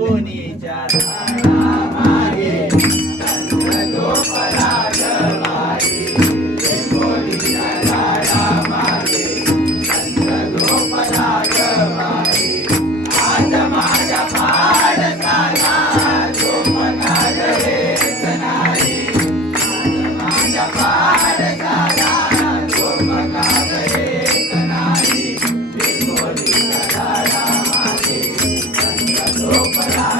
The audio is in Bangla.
বনি যারা Vamos parar.